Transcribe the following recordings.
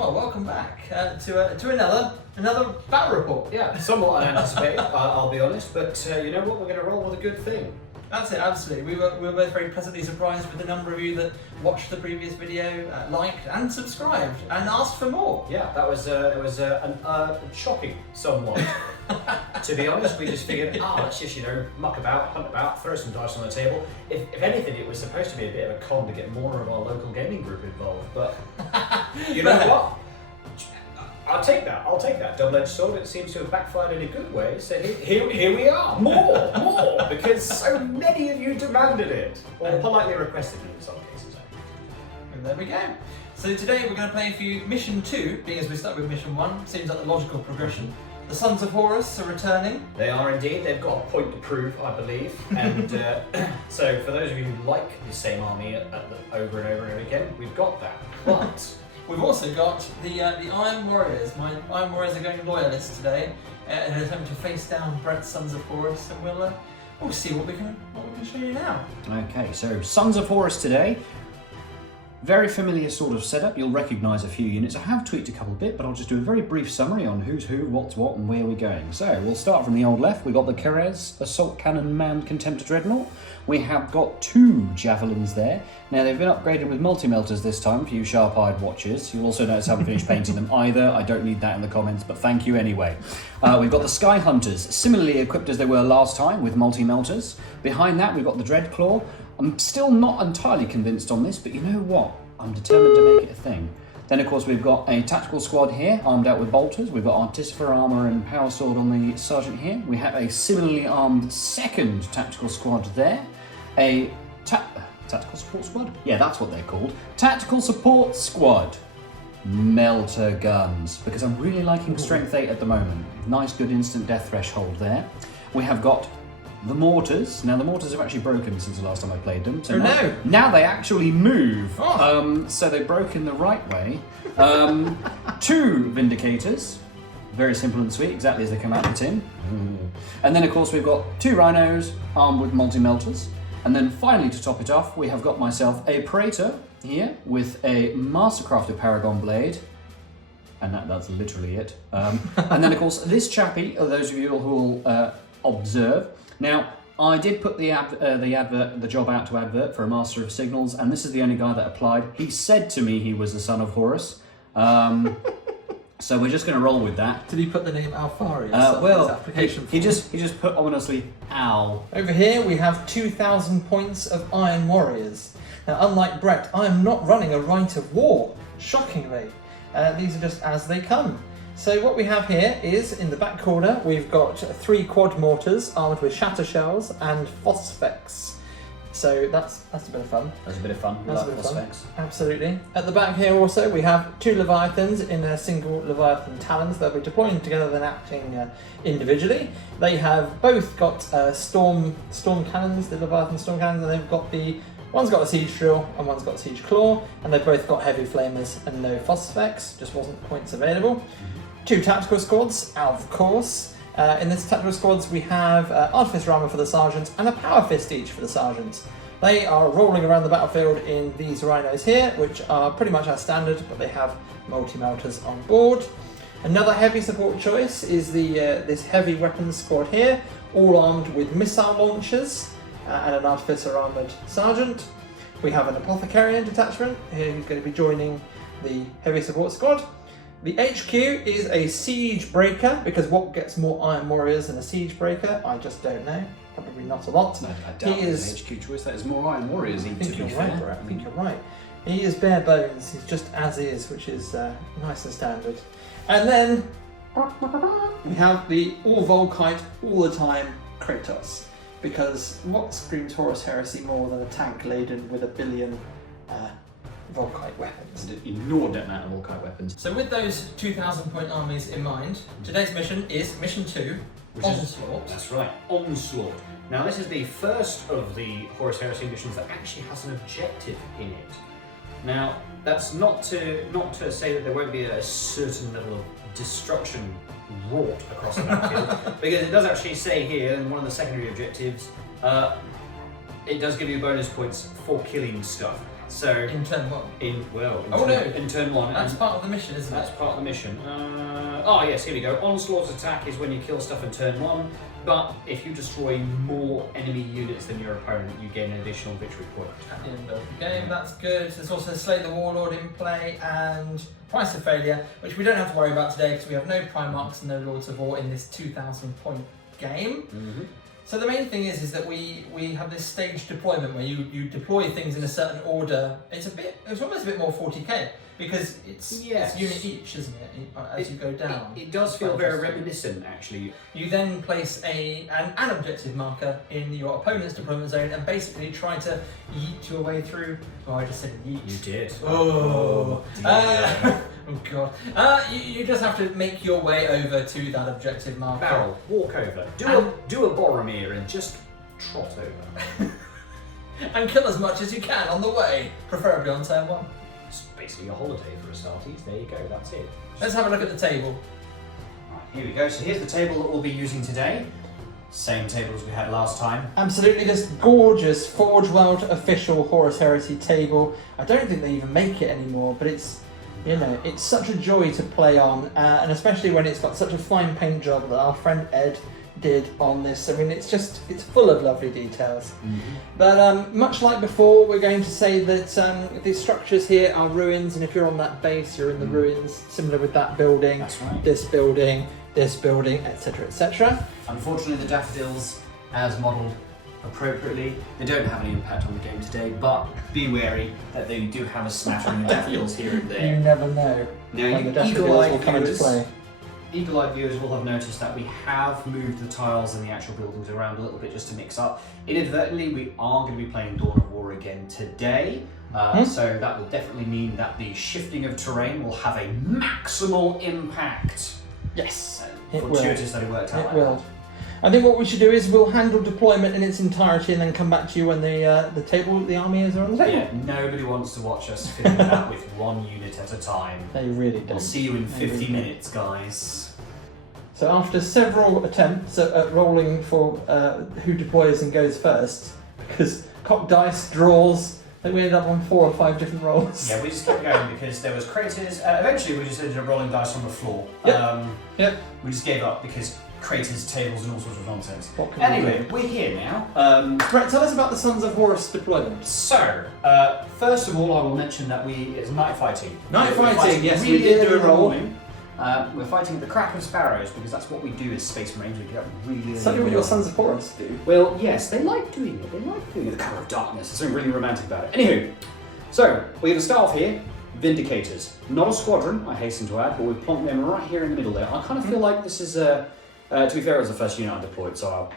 Well, welcome back to another battle report. Yeah, somewhat unanticipated, I'll be honest, but you know what? We're going to roll with a good thing. That's it, absolutely. We were both very pleasantly surprised with the number of you that watched the previous video, liked and subscribed, and asked for more. Yeah, that was shocking, somewhat. To be honest, we just figured, let's just muck about, hunt about, throw some dice on the table. If anything, it was supposed to be a bit of a con to get more of our local gaming group involved, but you know what? I'll take that. Double-edged sword, it seems to have backfired in a good way, so here we are, more, because so many of you demanded it, or politely requested it in some cases. And there we go. So today we're going to play for you Mission 2, being as we start with Mission 1, seems like the logical progression. The Sons of Horus are returning. They are indeed, they've got a point to prove, I believe, and so for those of you who like the same army over and over and over again, we've got that, but... We've also got the Iron Warriors. My Iron Warriors are going loyalists today in an attempt to face down Brett's Sons of Horus, and we'll see what we can show you now. Okay, so Sons of Horus today. Very familiar sort of setup. You'll recognise a few units. I have tweaked a couple bit, but I'll just do a very brief summary on who's who, what's what, and where we're going. So we'll start from the old left. We've got the Kerez Assault Cannon Manned Contemptor Dreadnought. We have got 2 Javelins there. Now they've been upgraded with multi-melters this time for you sharp-eyed watchers. You'll also notice I haven't finished painting them either. I don't need that in the comments, but thank you anyway. We've got the Sky Hunters, similarly equipped as they were last time with multi-melters. Behind that we've got the Dreadclaw. I'm still not entirely convinced on this, but you know what? I'm determined to make it a thing. Then of course we've got a tactical squad here, armed out with bolters. We've got Artificer armour and power sword on the sergeant here. We have a similarly armed second tactical squad there. A tactical support squad? Yeah, that's what they're called. Tactical support squad. Melter guns, because I'm really liking strength 8 at the moment. Nice good instant death threshold there. We have got the mortars. Now the mortars have actually broken since the last time I played them. So now they actually move. So they've broken the right way. 2 Vindicators. Very simple and sweet, exactly as they come out of the tin. And then of course we've got 2 Rhinos armed with multi-melters. And then finally to top it off, we have got myself a Praetor here with a Mastercrafted Paragon Blade. And that's literally it. And then of course this chappie, those of you who will observe. Now, I did put the job out to advert for a Master of Signals, and this is the only guy that applied. He said to me he was the son of Horus, so we're just going to roll with that. Did he put the name Alfari? Well, application he just put ominously Al. Over here we have 2,000 points of Iron Warriors. Now, unlike Brett, I am not running a Rite of War. Shockingly, these are just as they come. So what we have here is, in the back corner, we've got 3 quad mortars armed with shatter shells and phosphex. So that's a bit of fun. That's a bit of fun. That's a bit of fun. Absolutely. At the back here also, we have 2 Leviathans in a single Leviathan Talons. They'll be deploying together than acting individually. They have both got storm cannons, the Leviathan storm cannons, and they've got one's got a siege drill and one's got a siege claw, and they've both got heavy flamers and no phosphex. Just wasn't points available. 2 tactical squads, of course. In this tactical squads we have Artificer armour for the sergeants and a Power Fist each for the sergeants. They are rolling around the battlefield in these Rhinos here, which are pretty much our standard, but they have multi-melters on board. Another heavy support choice is this heavy weapons squad here, all armed with missile launchers and an Artificer armoured sergeant. We have an Apothecarian detachment here who's going to be joining the heavy support squad. The HQ is a siege breaker, because what gets more Iron Warriors than a siege breaker? I just don't know. Probably not a lot. No, I doubt it's an HQ choice. That is more Iron Warriors. I think you're right, Brett. I think you're right. He is bare bones. He's just as is, which is nice and standard. And then we have the all Volkite, all the time Kratos, because what screams Horus Heresy more than a tank laden with 1 billion Volkite weapons? An inordinate amount of Volkite weapons. So with those 2,000 point armies in mind, today's mission is Mission 2, Onslaught. That's right, Onslaught. Now this is the first of the Horus Heresy missions that actually has an objective in it. Now that's not to say that there won't be a certain level of destruction wrought across the battlefield, because it does actually say here in one of the secondary objectives, it does give you bonus points for killing stuff. So In turn 1. In turn 1. That's part of the mission, isn't That's it? part of the mission. Yes, here we go. Onslaught attack is when you kill stuff in turn 1, but if you destroy more enemy units than your opponent, you gain an additional victory point. At the end of the game, that's good. There's also Slay the Warlord in play and Price of Failure, which we don't have to worry about today because we have no Primarchs and no Lords of War in this 2,000 point game. Mm-hmm. So the main thing is that we have this staged deployment where you deploy things in a certain order. It's almost a bit more 40k because it's unit each, isn't it? As you go down. It does feel very reminiscent, actually. You then place an objective marker in your opponent's deployment zone and basically try to yeet your way through. Oh, I just said yeet. You did. Oh god. You just have to make your way over to that objective marker. Barrel, walk over, do a Boromir and just trot over. And kill as much as you can on the way, preferably on turn 1. It's basically a holiday for a starties. There you go, that's it. Let's have a look at the table. Right, here we go. So here's the table that we'll be using today. Same table as we had last time. Absolutely, this gorgeous Forge World official Horus Heresy table. I don't think they even make it anymore, but it's such a joy to play on, and especially when it's got such a fine paint job that our friend Ed did on this. I mean, it's full of lovely details. Mm-hmm. But much like before, we're going to say that these structures here are ruins, and if you're on that base, you're in the ruins, similar with that building, That's right. this building, etc., etc. Unfortunately, the daffodils, as modelled appropriately, they don't have any impact on the game today, but be wary that they do have a smattering of daffodils here and You there. never know Now, when the you daffodils will come into play. eagle-eyed viewers will have noticed that we have moved the tiles and the actual buildings around a little bit just to mix up. Inadvertently, we are going to be playing Dawn of War again today, so that will definitely mean that the shifting of terrain will have a maximal impact. Yes, it will. Fortuitous that it worked out It like will. that. I think what we should do is we'll handle deployment in its entirety and then come back to you when the army is on the table. Yeah, nobody wants to watch us fiddle that with one unit at a time. They really do. We'll see you in They 50 really minutes, guys. So after several attempts at rolling for who deploys and goes first, because cock dice, draws, I think we ended up on 4 or 5 different rolls. Yeah, we just kept going because there was craters. Eventually, we just ended up rolling dice on the floor. Yep. We just gave up because craters, tables, and all sorts of nonsense. What can we Anyway, do? we're here now. Right, tell us about the Sons of Horus deployment. So, first of all, I will mention that it's night fighting. Night We're fighting, yes, really we did do early a in the roll. morning. We're fighting at the crack of sparrows because that's what we do as Space Marines. We get up really early. Something what your Sons of Horus do. Well, yes, they like doing it. They like doing it. The colour of darkness. There's something really romantic about it. Anywho, so we're going to start off here. Vindicators. Not a squadron, I hasten to add, but we've plonked them right here in the middle there. I kind of feel like this is, to be fair, it was the first unit I deployed, so I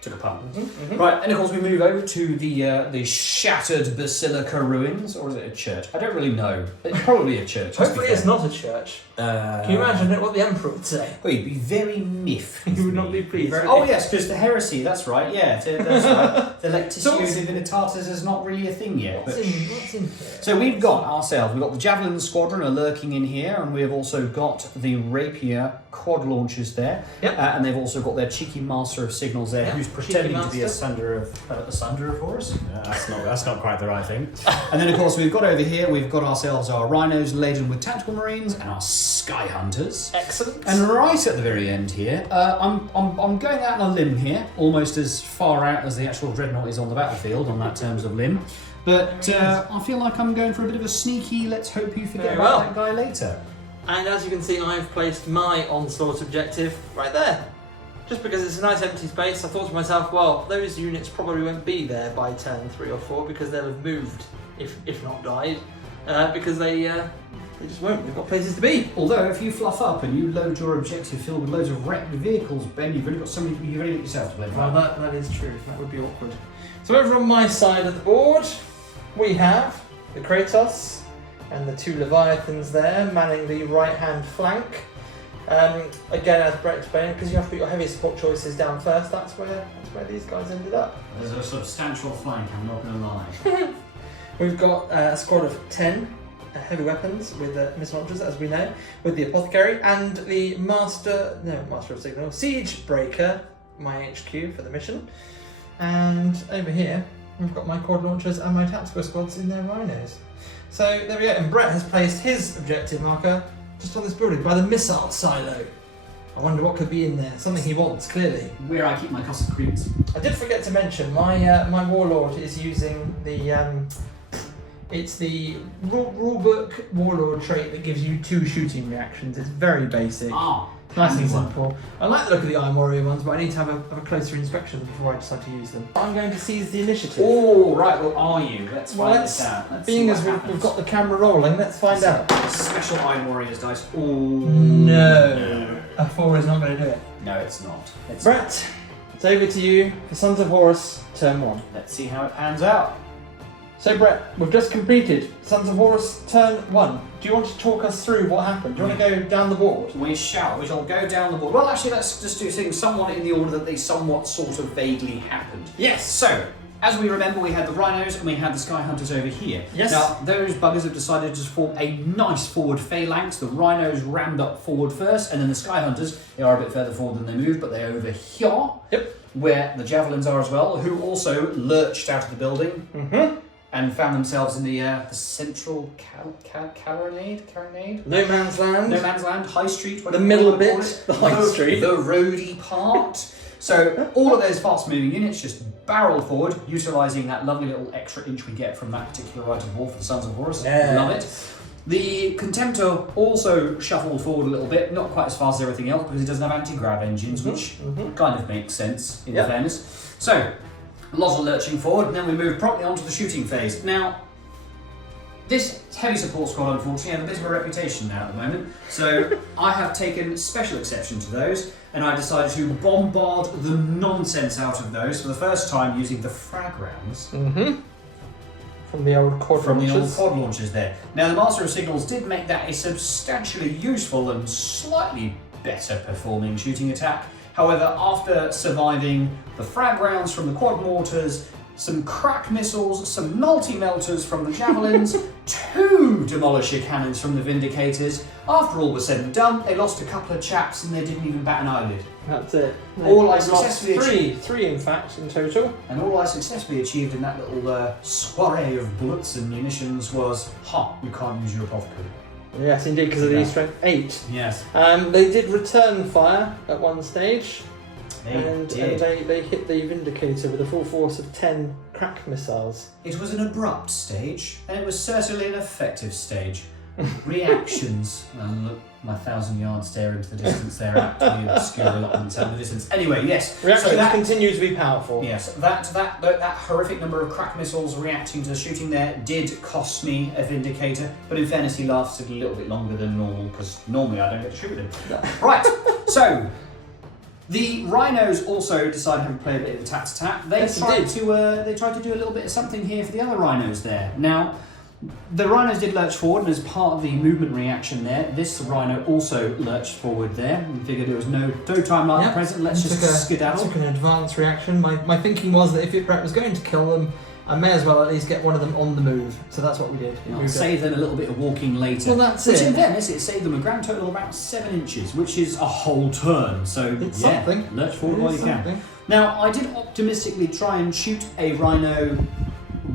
took a pun. Right, and of course we move over to the shattered Basilica ruins, or is it a church? I don't really know. It's probably a church. Hopefully it's not a church. Can you imagine what the Emperor would say? Oh, he'd be very miffed. He would not be pleased. Oh yes, because the heresy, that's right, yeah. That's right. The Lectitio Divinitatis is not really a thing yet. What's But... in here? So we've got the Javelin Squadron are lurking in here, and we've also got the Rapier quad launchers there. Yep. And they've also got their cheeky Master of Signals there, Yep. who's pretending Cheeky to be a Master. Sunder of Horus. That's not quite the right thing. And then of course we've got over here, we've got ourselves our Rhinos laden with Tactical Marines and our Sky Hunters. Excellent. And right at the very end here, I'm going out on a limb here, almost as far out as the actual Dreadnought is on the battlefield on that terms of limb. But I feel like I'm going for a bit of a sneaky, let's hope you forget Very about well. that guy later. And as you can see, I've placed my Onslaught objective right there. Just because it's a nice empty space, I thought to myself, well, those units probably won't be there by turn 3 or 4 because they'll have moved, if not died, because they just won't. They've got places to be. Although if you fluff up and you load your objective filled with loads of wrecked vehicles, Ben, you've only got you've only got yourself to blame. Well, that is true. That would be awkward. So over on my side of the board, we have the Kratos and the 2 Leviathans there manning the right-hand flank. Again, as Brett explained, because you have to put your heavy support choices down first, that's where these guys ended up. There's a substantial flank, I'm not going to lie. We've got a squad of 10 heavy weapons with missile launchers, as we know, with the Apothecary and the Master of Signal, Siege Breaker, my HQ for the mission. And over here, We've got my quad launchers and my tactical squads in their rhinos. So there we go, and Brett has placed his objective marker just on this building by the missile silo. I wonder what could be in there. Something he wants, clearly. Where I keep my custard creams. I did forget to mention, my my warlord is using the it's the rulebook warlord trait that gives you 2 shooting reactions. It's very basic. Nice and simple. I like the look of the Iron Warrior ones, but I need to have a closer inspection before I decide to use them. I'm going to seize the initiative. Oh, right, well, are you? Let's find this out. Let's being as we've got the camera rolling, let's find out. Special Iron Warriors dice. Oh, no. A 4 is not going to do it. No, it's not. Brett, it's over to you for Sons of Horus, turn 1. Let's see how it pans out. So Brett, we've just completed Sons of Horus, turn 1. Do you want to talk us through what happened? Do you want to go down the board? We shall go down the board. Well, actually, let's just do things somewhat in the order that they somewhat sort of vaguely happened. Yes. So, as we remember, we had the rhinos and we had the sky hunters over here. Yes. Now, those buggers have decided to form a nice forward phalanx. The rhinos rammed up forward first, and then the sky hunters, they are a bit further forward than they move, but they're over here. Yep. Where the javelins are as well, who also lurched out of the building. Mm-hmm. And found themselves in the central carronade? No Man's Land. No Man's Land, High Street. The middle bit, the High Street. The roady part. So all of those fast-moving units just barrel forward, utilising that lovely little extra inch we get from that particular right of war for the Sons of Horus. Yes. Love it. The Contemptor also shuffled forward a little bit, not quite as fast as everything else because it doesn't have anti-grav engines, which kind of makes sense in fairness. So, a lot of lurching forward, and then we move promptly onto the shooting phase. Now, this heavy support squad, unfortunately, have a bit of a reputation now at the moment, so I have taken special exception to those, and I decided to bombard the nonsense out of those for the first time using the frag rounds. From the old quad launchers there. Now, the Master of Signals did make that a substantially useful and slightly better performing shooting attack. However, after surviving the frag rounds from the quad mortars, some crack missiles, some multi-melters from the javelins, 2 demolisher cannons from the Vindicators, after all was said and done, they lost a couple of chaps and they didn't even bat an eyelid. That's it. All I successfully achieved. Three in fact in total. And all I successfully achieved in that little soiree of bullets and munitions was, you can't use your apothecary. Yes, indeed, because of the strength 8. Yes. They did return fire at one stage, They did. they hit the Vindicator with a full force of 10 crack missiles. It was an abrupt stage, and it was certainly an effective stage. Reactions. Look, my 1,000-yard stare into the distance there, actually obscure a lot in the distance. Anyway, yes. Reactions continue to be powerful. Yes, that horrific number of crack missiles reacting to the shooting there did cost me a Vindicator, but in fairness, he lasted a little bit longer than normal, because normally I don't get to shoot with him. Right, so the Rhinos also decided to play a bit of a tat-tat. They tried to do a little bit of something here for the other Rhinos there. Now, the Rhinos did lurch forward, and as part of the movement reaction there, this Rhino also lurched forward there and figured there was no time like the present, let's just skedaddle. Took an advanced reaction. My thinking was that if Brett was going to kill them, I may as well at least get one of them on the move. So that's what we did. Save them a little bit of walking later. Well, that's it. Which in fairness, it saved them a grand total of about 7 inches, which is a whole turn. So it's something. Lurch forward while you can. Now, I did optimistically try and shoot a Rhino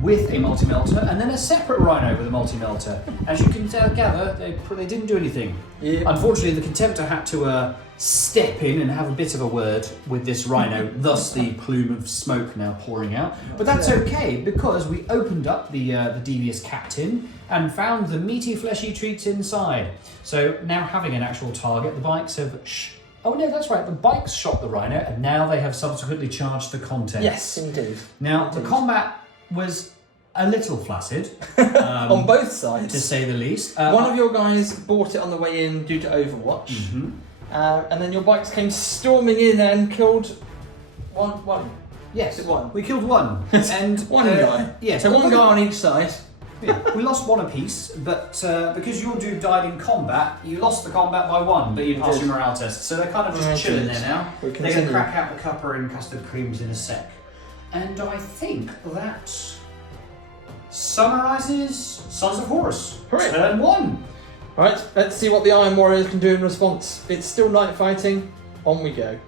with a multi-melter, and then a separate Rhino with a multi-melter. As you can gather, they didn't do anything. Yeah. Unfortunately, the Contemptor had to step in and have a bit of a word with this Rhino, thus the plume of smoke now pouring out. But that's okay, because we opened up the devious captain and found the meaty, fleshy treats inside. So now having an actual target, the bikes have... Oh no, that's right, the bikes shot the Rhino, and now they have subsequently charged the contents. Yes, indeed. Now, the combat was a little flaccid. On both sides. To say the least. One of your guys bought it on the way in due to Overwatch. Mm-hmm. And then your bikes came storming in and killed one. Yes, one. We killed one. And one guy. Yes. So one guy on each side. Yeah, we lost one apiece, but because your dude died in combat, you lost the combat by 1, but you passed your morale test. So they're kind of just chilling there now. They're going to crack out the cuppa and custard creams in a sec. And I think that summarises Sons of Horus. Correct. Turn 1. Right, let's see what the Iron Warriors can do in response. It's still night fighting. On we go.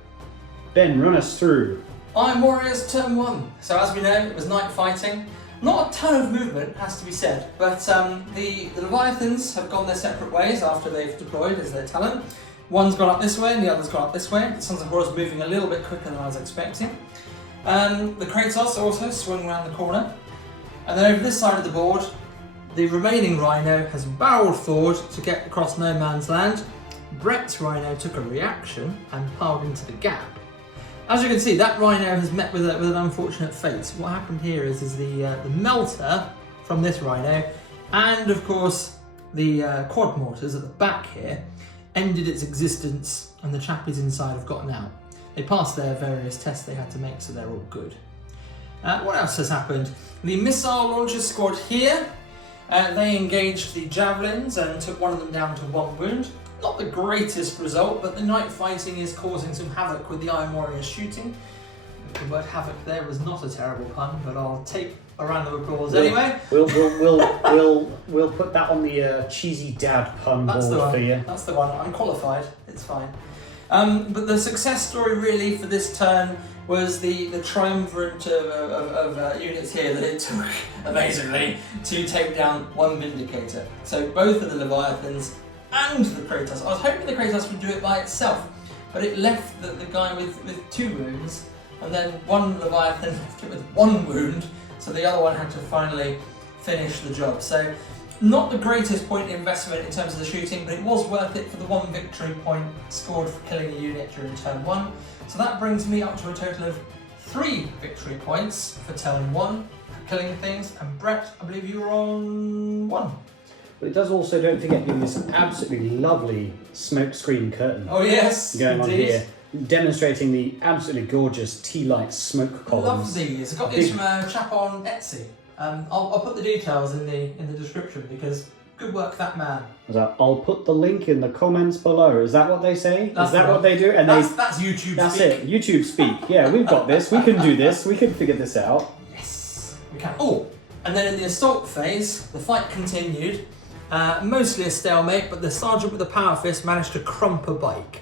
Ben, run us through. Iron Warriors turn 1. So as we know, it was night fighting. Not a ton of movement, has to be said, but the Leviathans have gone their separate ways after they've deployed as their talent. One's gone up this way and the other's gone up this way. The Sons of Horus moving a little bit quicker than I was expecting. The Kratos also swung around the corner. And then over this side of the board, the remaining Rhino has barreled forward to get across no man's land. Brett's Rhino took a reaction and piled into the gap. As you can see, that Rhino has met with an unfortunate fate. What happened here is the melter from this Rhino, and of course the quad mortars at the back here, ended its existence, and the chappies inside have gotten out. They passed their various tests they had to make, so they're all good. What else has happened? The missile launcher squad here, they engaged the javelins and took one of them down to 1 wound. Not the greatest result, but the night fighting is causing some havoc with the Iron Warriors shooting. The word havoc there was not a terrible pun, but I'll take a round of applause anyway. We'll put that on the cheesy dad pun board for you. That's the one. I'm qualified. It's fine. But the success story really for this turn was the triumvirate of units here that it took, amazingly, to take down 1 Vindicator. So both of the Leviathans and the Kratos. I was hoping the Kratos would do it by itself, but it left the guy with 2 wounds, and then 1 Leviathan left it with 1 wound, so the other one had to finally finish the job. So not the greatest point investment in terms of the shooting, but it was worth it for the 1 victory point scored for killing a unit during turn 1. So that brings me up to a total of 3 victory points for turn 1, for killing things, and Brett, I believe you were on 1. But it does also, don't forget, give you this absolutely lovely smoke screen curtain. Oh yes, going indeed. on here, demonstrating the absolutely gorgeous tea light smoke columns. Love these. I got these from a chap on Etsy. I'll put the details in the description because good work, that man. I'll put the link in the comments below. Is that what they say? That's Is that right. what they do? And that's YouTube. That's speak. it. YouTube speak. Yeah, we've got this. We can do this. We can figure this out. Yes, we can. Oh, and then in the assault phase, the fight continued. Mostly a stalemate, but the sergeant with the power fist managed to crump a bike.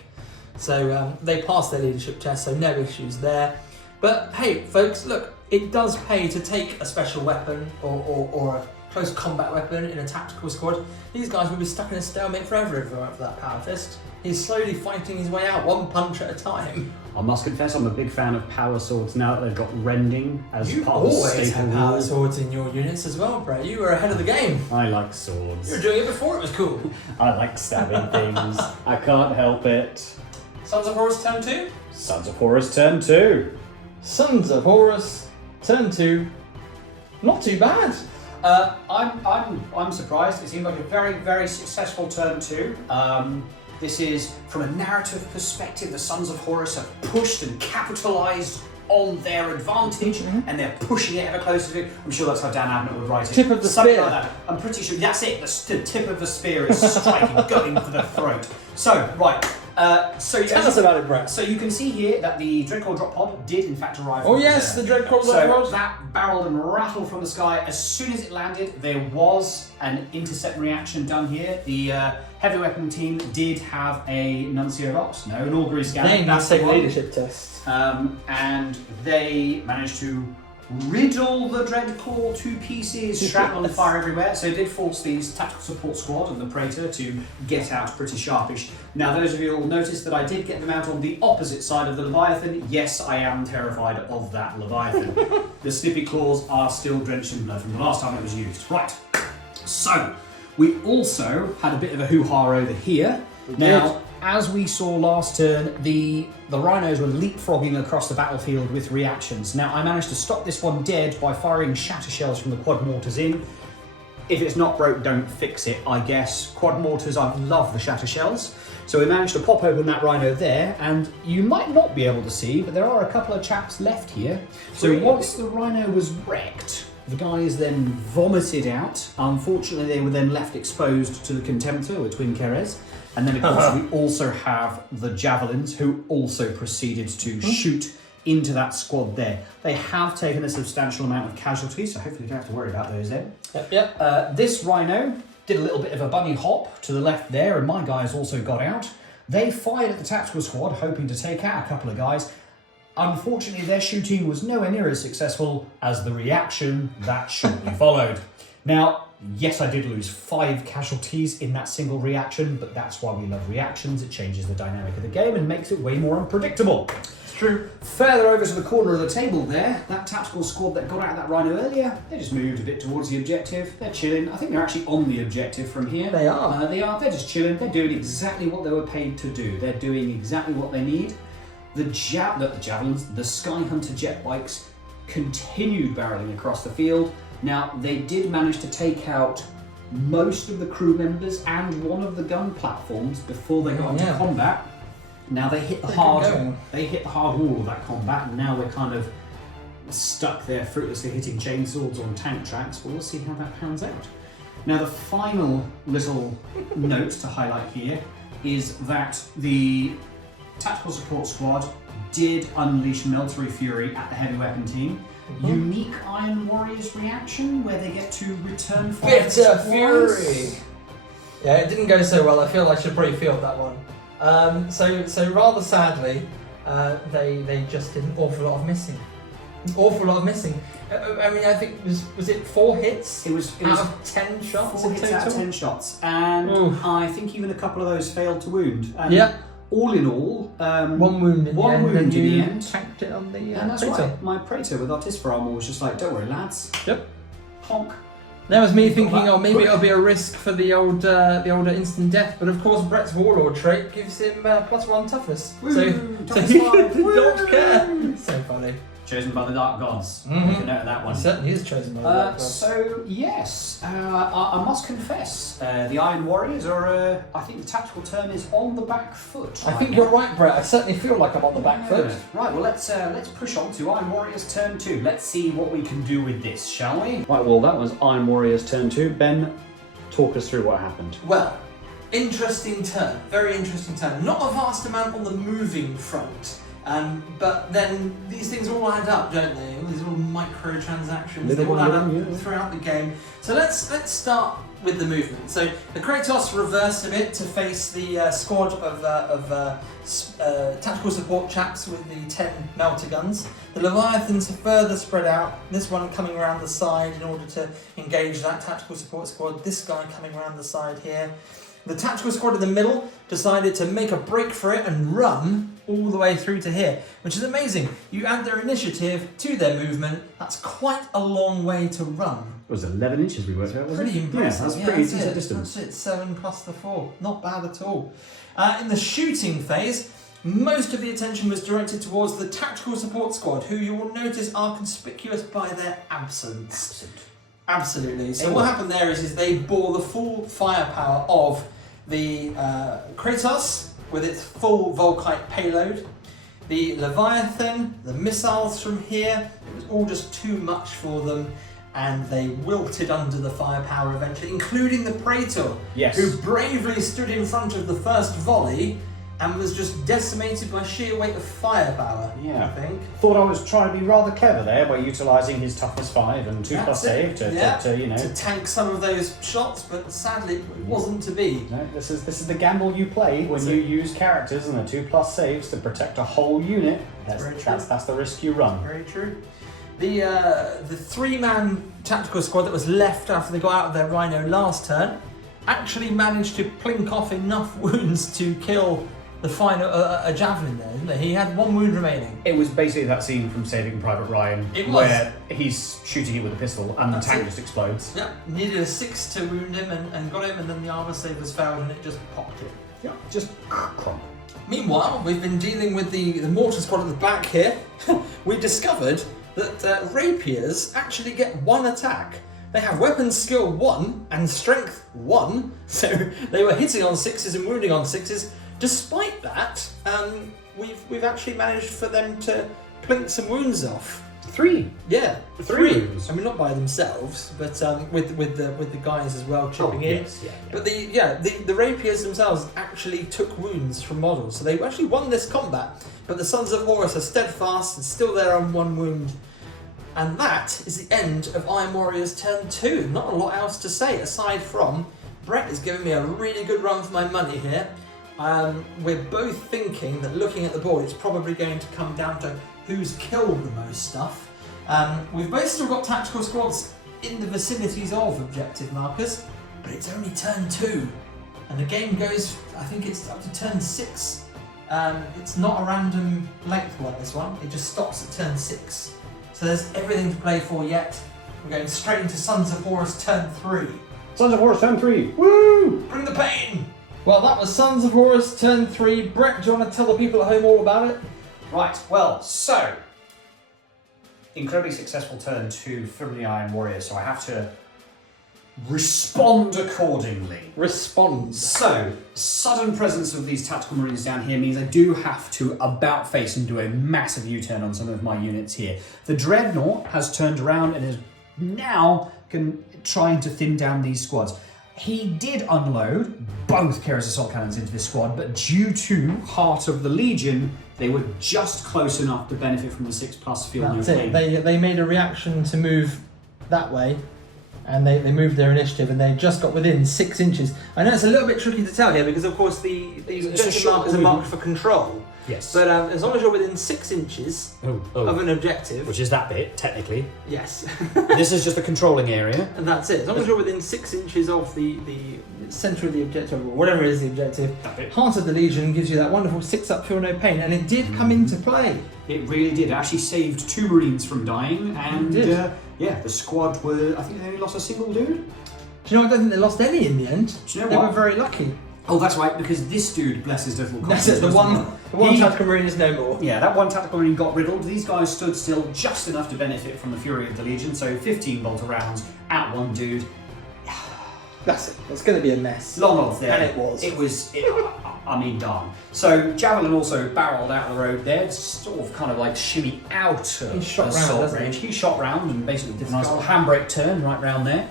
So they passed their leadership test, so no issues there. But hey, folks, look, it does pay to take a special weapon or a close combat weapon in a tactical squad. These guys will be stuck in a stalemate forever if they weren't for that power fist. He's slowly fighting his way out, 1 punch at a time. I must confess, I'm a big fan of power swords now that they've got rending as part of the always staple had power rule. swords in your units as well, Brett. You were ahead of the game. I like swords. You were doing it before it was cool. I like stabbing things. I can't help it. Sons of Horus turn 2? Sons of Horus turn 2. Sons of Horus turn 2. Not too bad. I'm surprised. It seemed like a very, very successful turn 2. This is, from a narrative perspective, the Sons of Horus have pushed and capitalised on their advantage, and they're pushing it ever closer to. I'm sure that's how Dan Abnett would write it. Tip of the Something spear. like that. I'm pretty sure that's it. The tip of the spear is striking, going for the throat. So right. Tell us about it, Brett. So you can see here that the Dreadcore drop pod did in fact arrive. Oh from yes, there. the Dreadcore So drop pod. that barreled and rattled from the sky. As soon as it landed, there was an intercept reaction done here. The heavy weapon team did have a Nuncio Vox, no, an augury scan. They That's take the one. leadership test. And they managed to riddle the Dreadcore to pieces, shrapnel and fire everywhere. So it did force these tactical support squad and the Praetor to get out pretty sharpish. Now, those of you will notice that I did get them out on the opposite side of the Leviathan. Yes, I am terrified of that Leviathan. The snippy claws are still drenched in blood from the last time it was used. Right. So we also had a bit of a hoo-ha over here. Now, as we saw last turn, the rhinos were leapfrogging across the battlefield with reactions. Now, I managed to stop this one dead by firing shatter shells from the quad mortars in. If it's not broke, don't fix it, I guess. Quad mortars, I love the shatter shells. So we managed to pop open that rhino there, and you might not be able to see, but there are a couple of chaps left here. So once the rhino was wrecked, the guys then vomited out. Unfortunately, they were then left exposed to the Contemptor with Twin Keres. And then, of course, we also have the Javelins, who also proceeded to shoot into that squad there. They have taken a substantial amount of casualties, so hopefully you don't have to worry about those then. Yep. This rhino did a little bit of a bunny hop to the left there, and my guys also got out. They fired at the tactical squad, hoping to take out a couple of guys. Unfortunately, their shooting was nowhere near as successful as the reaction that shortly followed. Now, yes, I did lose 5 casualties in that single reaction, but that's why we love reactions. It changes the dynamic of the game and makes it way more unpredictable. It's true. Further over to the corner of the table there, that tactical squad that got out of that rhino earlier, they just moved a bit towards the objective. They're chilling. I think they're actually on the objective from here. They are. They're just chilling. They're doing exactly what they were paid to do. They're doing exactly what they need. The javelins, the Sky Hunter jet bikes continued barreling across the field. Now, they did manage to take out most of the crew members and one of the gun platforms before they got into combat. Now they hit the hard wall of that combat, and now we're kind of stuck there fruitlessly hitting chainswords on tank tracks, but we'll see how that pans out. Now the final little note to highlight here is that the Tactical Support Squad did unleash Military Fury at the heavy weapon team. Unique Iron Warriors reaction, where they get to return fire. Bitter Fury! Yeah, it didn't go so well. I feel I should probably field that one. So rather sadly, they just did an awful lot of missing. I mean, I think was it 4 hits? It was out of 10 shots. 4 hits out of 10 shots, and I think even a couple of those failed to wound. Yeah. All in all, 1 wound in the end. Tanked it on the and that's Praetor. right. My Praetor with Artificer armor was just like, don't worry, lads. Yep. Honk. That was me thinking, oh, maybe it'll be a risk for the older instant death, but of course Brett's Warlord trait gives him +1 toughness. Woo, so he don't care. So funny. Chosen by the Dark Gods. Mm-hmm. Make a note of that one. He certainly is chosen by the Dark Gods. So, yes, I must confess, the Iron Warriors are, I think the tactical term is on the back foot. I think you're right, Brett. I certainly feel like I'm on the back foot. Right, well, let's push on to Iron Warriors turn 2. Let's see what we can do with this, shall we? Right, well, that was Iron Warriors turn 2. Ben, talk us through what happened. Well, interesting turn. Very interesting turn. Not a vast amount on the moving front. But then these things all add up, don't they? These little microtransactions, they all add up throughout the game. So let's start with the movement. So the Kratos reversed a bit to face the squad of tactical support chaps with the 10 melter guns. The Leviathans are further spread out. This one coming around the side in order to engage that tactical support squad. This guy coming around the side here. The tactical squad in the middle decided to make a break for it and run all the way through to here, which is amazing. You add their initiative to their movement, that's quite a long way to run. It was 11 inches we worked out, wasn't it? Pretty impressive. Yeah, that's pretty decent it. distance. That's it, 7 plus the 4. Not bad at all. In the shooting phase, most of the attention was directed towards the tactical support squad, who you will notice are conspicuous by their absence. Absolutely. So what happened there is they bore the full firepower of the Kratos with its full Volkite payload, the Leviathan, the missiles from here, it was all just too much for them, and they wilted under the firepower eventually, including the Praetor, who bravely stood in front of the first volley and was just decimated by sheer weight of firepower, I think. Thought I was trying to be rather clever there by utilising his toughness 5 and 2+ save to tank some of those shots, but sadly it wasn't to be. No, this is the gamble you play when you use characters and the 2+ saves to protect a whole unit. That's the risk you run. Very true. The 3-man tactical squad that was left after they got out of their Rhino last turn actually managed to plink off enough wounds to kill the final a javelin there, didn't they? He had 1 wound remaining. It was basically that scene from Saving Private Ryan where he's shooting it with a pistol and the tank just explodes. Yeah, needed a 6 to wound him and got him, and then the armor save was failed and it just popped it. Yeah, just crump. Meanwhile, we've been dealing with the mortar squad at the back here. We discovered that rapiers actually get 1 attack. They have weapons skill 1 and strength 1, so they were hitting on 6s and wounding on 6s. Despite that, we've actually managed for them to plink some wounds off. 3. Yeah, 3 wounds. I mean, not by themselves, but with the guys as well chipping in. Yes, yeah. But the rapiers themselves actually took wounds from models, so they actually won this combat. But the Sons of Horus are steadfast and still there on 1 wound. And that is the end of Iron Warriors turn 2. Not a lot else to say aside from Brett is giving me a really good run for my money here. we're both thinking that looking at the board, it's probably going to come down to who's killed the most stuff. We've both still got tactical squads in the vicinities of objective markers, but it's only turn 2. And the game goes, I think it's up to turn 6. It's not a random length one, this one. It just stops at turn 6. So there's everything to play for yet. We're going straight into Sons of Horus turn 3. Sons of Horus Turn 3. Woo! Bring the pain! Well, that was Sons of Horus turn 3. Brett, do you want to tell the people at home all about it? Right, well, so incredibly successful turn 2 from the Iron Warrior, so I have to respond accordingly. Respond. So, sudden presence of these tactical marines down here means I do have to about face and do a massive U-turn on some of my units here. The Dreadnought has turned around and is now trying to thin down these squads. He did unload both Kara's assault cannons into this squad, but due to Heart of the Legion, they were just close enough to benefit from the 6+ field. That's it. They made a reaction to move that way, and they moved their initiative, and they just got within 6 inches. I know it's a little bit tricky to tell here because, of course, these objective markers are marked for control. Yes. But as long as you're within 6 inches of an objective, which is that bit, technically. yes, This is just the controlling area. and that's it. As long as you're within 6 inches of the centre of the objective, or whatever is the objective, That bit. Heart of the Legion gives you that wonderful 6-up, feel no pain, and it did come into play. It really did. It actually saved 2 Marines from dying, and It did. yeah, the squad were. I think they only lost a single dude. Do you know? I don't think they lost any in the end. Do you know They what? were very lucky. Oh, that's right, because this dude, bless his little That's it. The one tactical marine is no more. Yeah, that one tactical marine got riddled. These guys stood still just enough to benefit from the fury of the Legion, so 15 bolter rounds at one dude. That's it. It's going to be a mess. Long odds there. And it was. I mean, darn. So Javelin also barreled out of the road there, sort of kind of like shimmy out of He shot round, assault doesn't he? range. He shot round and basically did a nice gone. little handbrake turn right round there.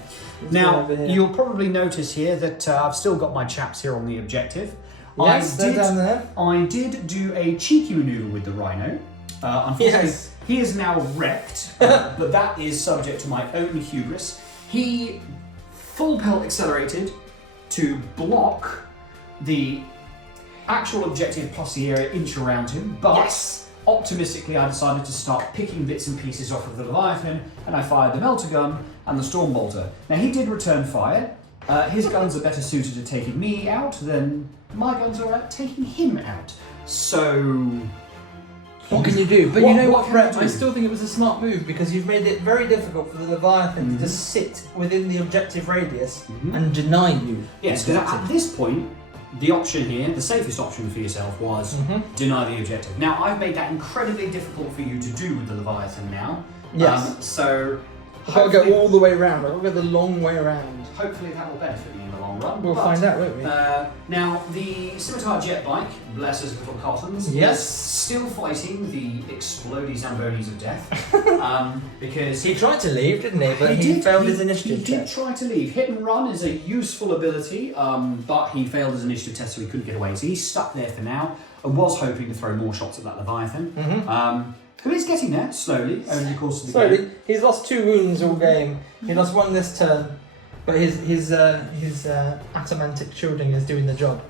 Now, over here. you'll probably notice here that I've still got my chaps here on the objective. Yes, they're down there. I did do a cheeky manoeuvre with the Rhino. Unfortunately, Yes. he is now wrecked, but that is subject to my own hubris. He full pelt accelerated to block the actual objective plus the area inch around him, but Yes. optimistically I decided to start picking bits and pieces off of the Leviathan, and I fired the Melter Gun and the Storm Bolter. Now he did return fire. His guns are better suited to taking me out than my guns are at taking him out. So What can you do? But What- you know what what, can Brett? you I do? still think it was a smart move because you've made it very difficult for the Leviathan Mm-hmm. to sit within the objective radius and deny you. yes, the because at objective. this point, the option here, the safest option for yourself was deny the objective. Now, I've made that incredibly difficult for you to do with the Leviathan now. Yes. So, I've got to go hopefully- all the way around. I've got to go the long way around. hopefully that will benefit me in the long run. We'll but, find out, won't we? Now, the Scimitar jet bike, bless his little cottons, Yes. is still fighting the explodey Zambonis of death. Because He tried to leave, didn't he? But he failed his initiative He did check. try to leave. Hit and run is a useful ability, but he failed his initiative test, so he couldn't get away. So he's stuck there for now. I was hoping to throw more shots at that Leviathan. Who is getting there slowly over the course of the game. Slowly. He's lost 2 wounds all game. He lost 1 this turn, but his atomantic shielding is doing the job.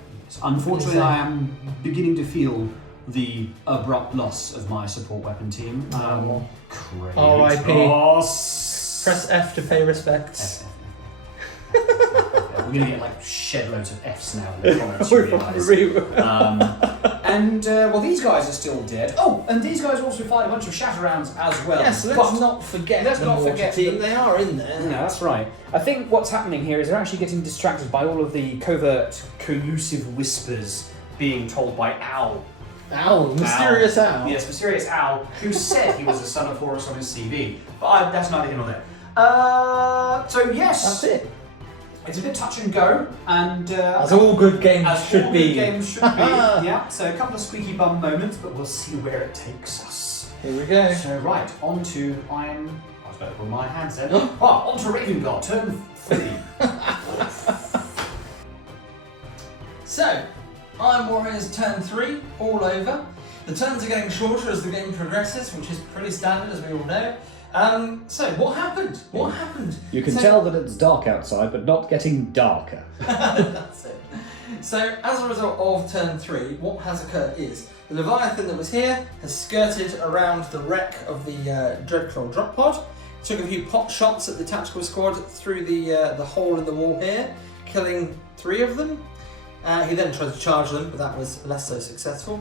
Unfortunately, I am beginning to feel the abrupt loss of my support weapon team. Great. R.I.P. loss. Press F to pay respects. We're going to get like shed loads of Fs now in the comments, you realise. Well, these guys are still dead. Oh, and these guys also fired a bunch of shatter rounds as well. Yes, let's not forget let's the not mortar forget team. the- They are in there. Yeah, that's right. I think what's happening here is they're actually getting distracted by all of the covert, collusive whispers being told by Owl. Owl, mysterious owl. Yes, mysterious Owl, who said he was a son of Horus on his CV. But that's neither here nor there. So yes, That's it. it's a bit touch and go, and As all good games as should all be. good games should be. Yeah, so a couple of squeaky bum moments, but we'll see where it takes us. Here we go. So right, on to I was going to put my hands in. On to Raven Guard, turn 3. So, Iron Warriors turn 3, all over. The turns are getting shorter as the game progresses, which is pretty standard, as we all know. So, what happened? What happened? You can So- tell that it's dark outside, but not getting darker. That's it. So, as a result of turn 3, what has occurred is the Leviathan that was here has skirted around the wreck of the Dreadclaw drop pod, took a few pot shots at the tactical squad through the hole in the wall here, killing 3 of them. He then tried to charge them, but that was less so successful.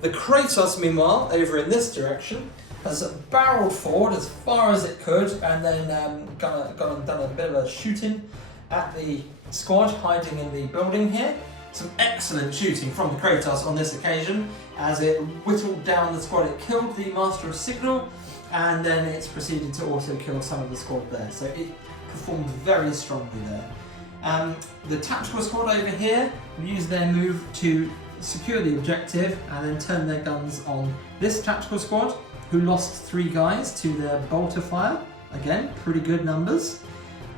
The Kratos, meanwhile, over in this direction, has barreled forward as far as it could, and then gone and done a bit of a shooting at the squad hiding in the building here. Some excellent shooting from the Kratos on this occasion, as it whittled down the squad. It killed the Master of Signal, and then it's proceeded to also kill some of the squad there. So it performed very strongly there. The tactical squad over here used their move to secure the objective and then turn their guns on this tactical squad, who lost 3 guys to their bolter fire. Again, pretty good numbers.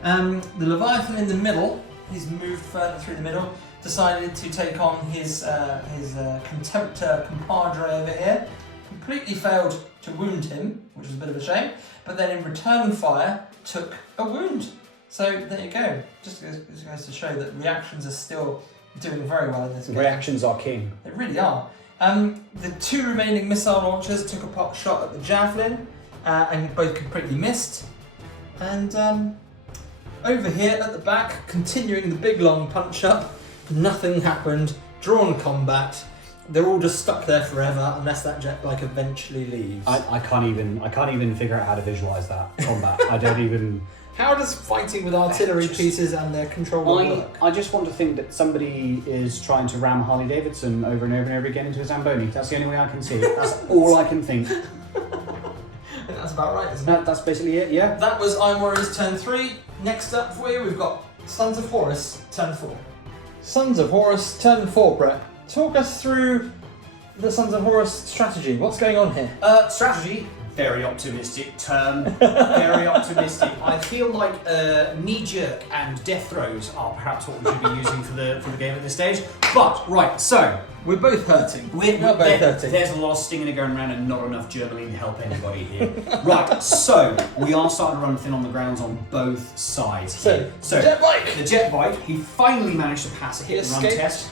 The Leviathan in the middle, he's moved further through the middle, decided to take on his contemptor compadre over here. Completely failed to wound him, which was a bit of a shame, but then in return fire took a wound. So there you go. Just goes to show that reactions are still doing very well in this game. Reactions are king. They really are. The 2 remaining missile launchers took a pot shot at the Javelin, and both completely missed. And over here at the back, continuing the big long punch up, nothing happened. Drawn combat. They're all just stuck there forever unless that jet bike eventually leaves. I can't even figure out how to visualize that combat. I don't even. How does fighting with artillery pieces and their controller work? I just want to think that somebody is trying to ram Harley Davidson over and over and over again into a Zamboni. That's the only way I can see it. That's all I can think. I think that's about right, isn't it? That's basically it, yeah. That was Iron Warriors turn 3. Next up for you, we've got Sons of Horus turn 4. Sons of Horus turn 4, Brett. Talk us through the Sons of Horus strategy. What's going on here? Strategy, very optimistic term, very optimistic. I feel like knee-jerk and death throws are perhaps what we should be using for the game at this stage. But, right, so... We're both hurting. We're both hurting. There's a lot of stinging going around and not enough Germany to help anybody here. Right, so we are starting to run thin on the grounds on both sides here. So jet bike! The jet bike, he finally managed to pass a hit and run escaped. test.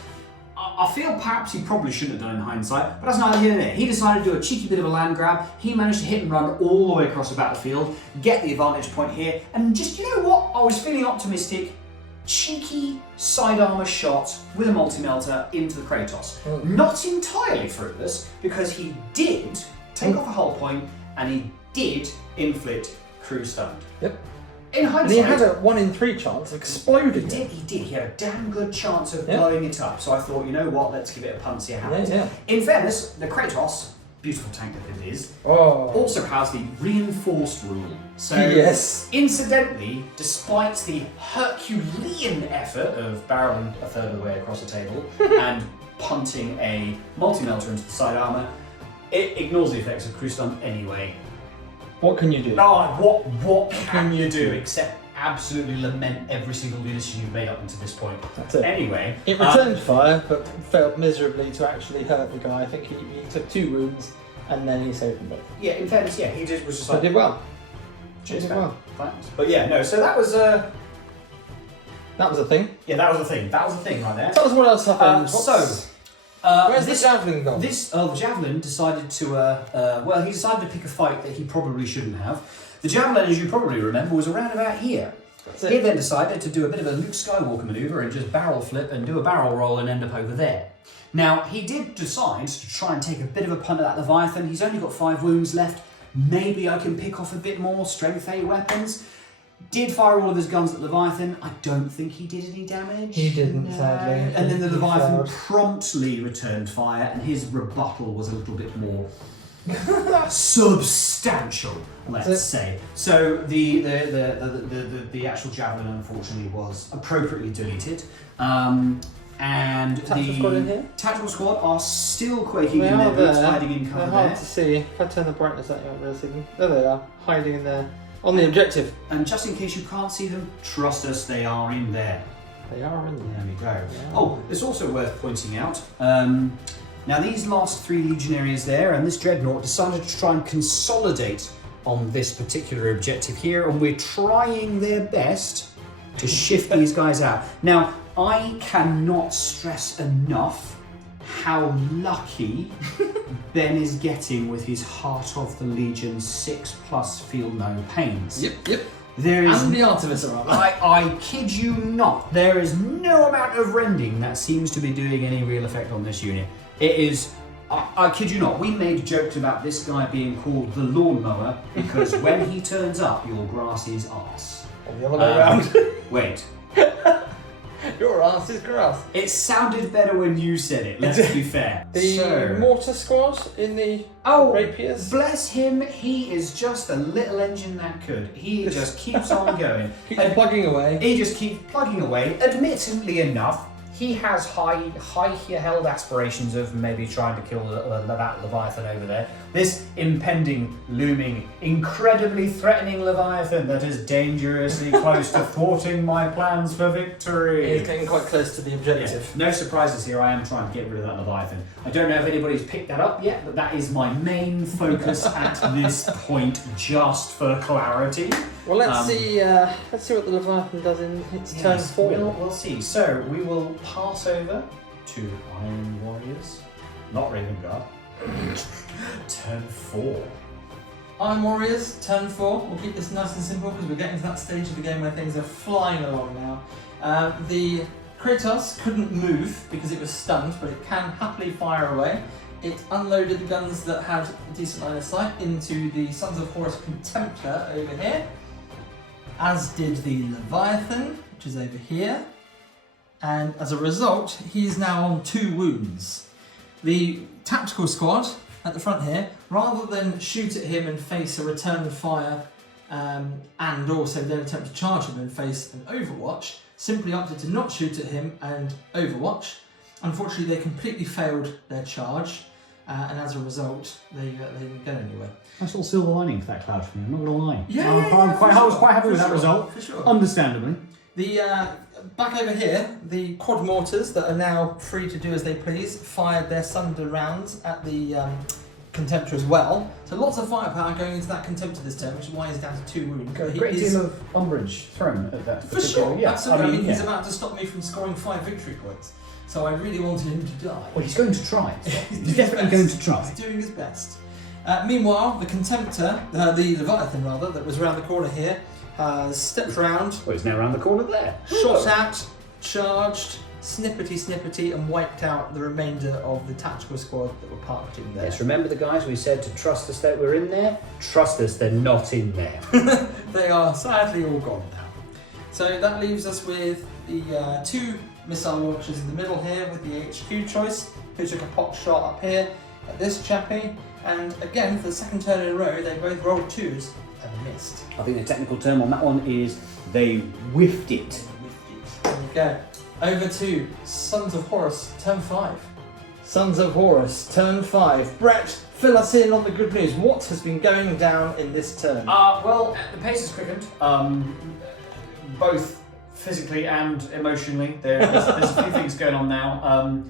I feel perhaps he probably shouldn't have done in hindsight, but that's neither here nor there. He decided to do a cheeky bit of a land grab. He managed to hit and run all the way across the battlefield, get the advantage point here, and just, you know what? I was feeling optimistic. Cheeky side armor shot with a multi-melter into the Kratos. Not entirely fruitless, because he did take off a hull point and he did inflict crew stunned. Yep. In hindsight, And he had a 1 in 3 chance, exploded. He did. He had a damn good chance of blowing it up. So I thought, you know what, let's give it a punt, see how it happens. Yeah. In fairness, the Kratos, beautiful tank that it is, Oh. also has the reinforced rule. So, Yes. incidentally, despite the Herculean effort of barreling a third of the way across the table and punting a multi-melter into the side armour, it ignores the effects of crew stun anyway. What can you do? Oh, what can you do except absolutely lament every single decision you've made up until this point? That's it. Anyway, It returned fire, but failed miserably to actually hurt the guy. I think he took 2 wounds, and then he saved them both. yeah, in fairness, yeah, he was just So like, did well. cheers, did man. well. Thanks. But yeah, no, so that was That was a thing. yeah, that was the thing. That was the thing right there. Tell us what else happened. Where's this the Javelin gone? the Javelin decided to he decided to pick a fight that he probably shouldn't have. The Javelin, as you probably remember, was around about here. That's He it. then decided to do a bit of a Luke Skywalker maneuver and just barrel flip and do a barrel roll and end up over there. Now, he did decide to try and take a bit of a punt at that Leviathan. He's only got 5 wounds left. Maybe I can pick off a bit more strength 8 weapons. Did fire all of his guns at Leviathan. I don't think he did any damage. He didn't, sadly. And then the He Leviathan failed. promptly returned fire, and his rebuttal was a little bit more substantial, let's say. So the actual Javelin, unfortunately, was appropriately deleted. And Tactical squad in here? Tactical squad are still quaking They in their are boots, there. hiding in They're cover hard there. to see. If I turn the brightness up, you won't really see them. There they are, hiding in there. On the objective. And just in case you can't see them, trust us, they are in there. They are in there. There we go. Yeah. Oh, it's also worth pointing out. Now these last 3 legionaries there and this dreadnought decided to try and consolidate on this particular objective here, and we're trying their best to shift these guys out. Now, I cannot stress enough how lucky Ben is getting with his Heart of the Legion 6+ Feel No Pains. Yep. There is And the Artemis armor. I kid you not, there is no amount of rending that seems to be doing any real effect on this unit. It is, I kid you not, we made jokes about this guy being called the lawnmower because when he turns up, you'll grass his arse. On the other way around. Wait. Your ass is grass. It sounded better when you said it, let's be fair. The mortar squad in the rapiers. Bless him, he is just a little engine that could. He just keeps on going. Keep plugging away. He just keeps plugging away. Admittedly enough, he has high held aspirations of maybe trying to kill that Leviathan over there. This impending, looming, incredibly threatening Leviathan that is dangerously close to thwarting my plans for victory. He's getting quite close to the objective. Yeah, no surprises here, I am trying to get rid of that Leviathan. I don't know if anybody's picked that up yet, but that is my main focus at this point, just for clarity. Well, let's see what the Leviathan does in its turn 4. We'll see. So we will pass over to Iron Warriors, not Raven Guard. Turn 4. Iron Warriors, turn 4. We'll keep this nice and simple because we're getting to that stage of the game where things are flying along now. The Kratos couldn't move because it was stunned, but it can happily fire away. It unloaded the guns that had a decent line of sight into the Sons of Horus Contemptor over here, as did the Leviathan, which is over here. And as a result, he's now on 2 wounds. The tactical squad at the front here, rather than shoot at him and face a return fire and also then attempt to charge him and face an overwatch, simply opted to not shoot at him and overwatch. Unfortunately, they completely failed their charge, and as a result, they didn't get anywhere. Nice little silver lining for that cloud for me, I'm not going to lie. I was quite happy with that result, for sure. understandably. The back over here, the quad mortars that are now free to do as they please fired their Sunder rounds at the Contemptor as well. So lots of firepower going into that Contemptor this turn, which is why he's down to 2 wounds. A great deal of umbrage thrown at that. For sure, yeah. absolutely. I mean, he's about to stop me from scoring 5 victory points. So I really wanted him to die. Well, he's going to try. He's definitely going to try. He's doing his best. Meanwhile, the Contemptor, the Leviathan rather, that was around the corner here, has stepped round. Well, he's now around the corner there. Shot out, charged, snippety, and wiped out the remainder of the tactical squad that were parked in there. Yes, remember the guys we said to trust us that we're in there? Trust us, they're not in there. They are sadly all gone now. So that leaves us with the 2 missile launchers in the middle here with the HQ choice, who took a pot shot up here at this chappie, and again for the second turn in a row they both rolled 2s and missed. I think the technical term on that one is they whiffed it. There we go. Over to Sons of Horus, turn 5. Sons of Horus, turn 5. Brett, fill us in on the good news. What has been going down in this turn? Well, the pace has quickened, both physically and emotionally. There's a few things going on now.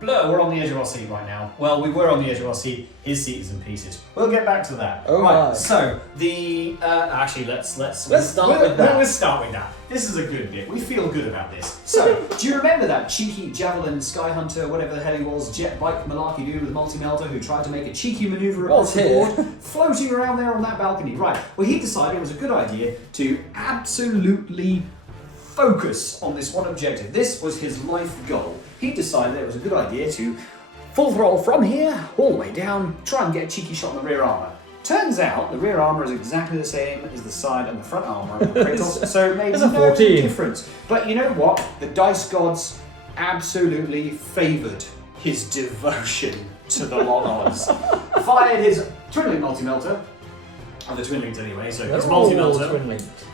Blur, we're on the edge of our seat right now. Well, we were on the edge of our seat. His seat is in pieces. We'll get back to that. Oh right. my. So the actually let's start with that. Let's start with that. This is a good bit. We feel good about this. So, do you remember that cheeky Javelin Sky Hunter, whatever the hell he was, jet bike malarkey dude with multi-melter who tried to make a cheeky manoeuvre across the board, floating around there on that balcony? Right. Well, he decided it was a good idea to absolutely focus on this one objective. This was his life goal. He decided it was a good idea to full throttle from here all the way down, try and get a cheeky shot in the rear armour. Turns out the rear armour is exactly the same as the side and the front armour of the Kratos, so it made no 14. difference. But you know what? The dice gods absolutely favoured his devotion to the long odds. Fired his twinling multi-melter, or the twinlings anyway, so his multi-melter.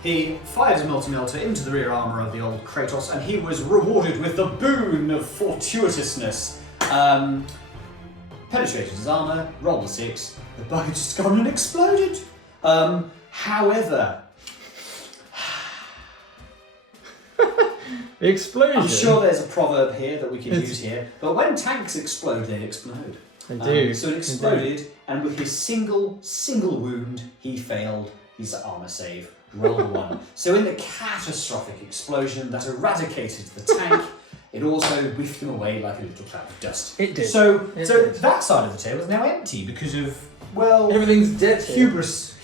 He fired his multi-melter into the rear armour of the old Kratos, and he was rewarded with the boon of fortuitousness. Penetrated his armour, rolled a 6, the bucket just gone and exploded. However, The explosion. I'm sure there's a proverb here that we can use here, but when tanks explode, they explode. They do. So it exploded, and with his single wound, he failed his armour save Roll a 1. So in the catastrophic explosion that eradicated the tank, it also whiffed them away like a little cloud of dust. It did. So did. that side of the table is now empty because of, well, Everything's dead here.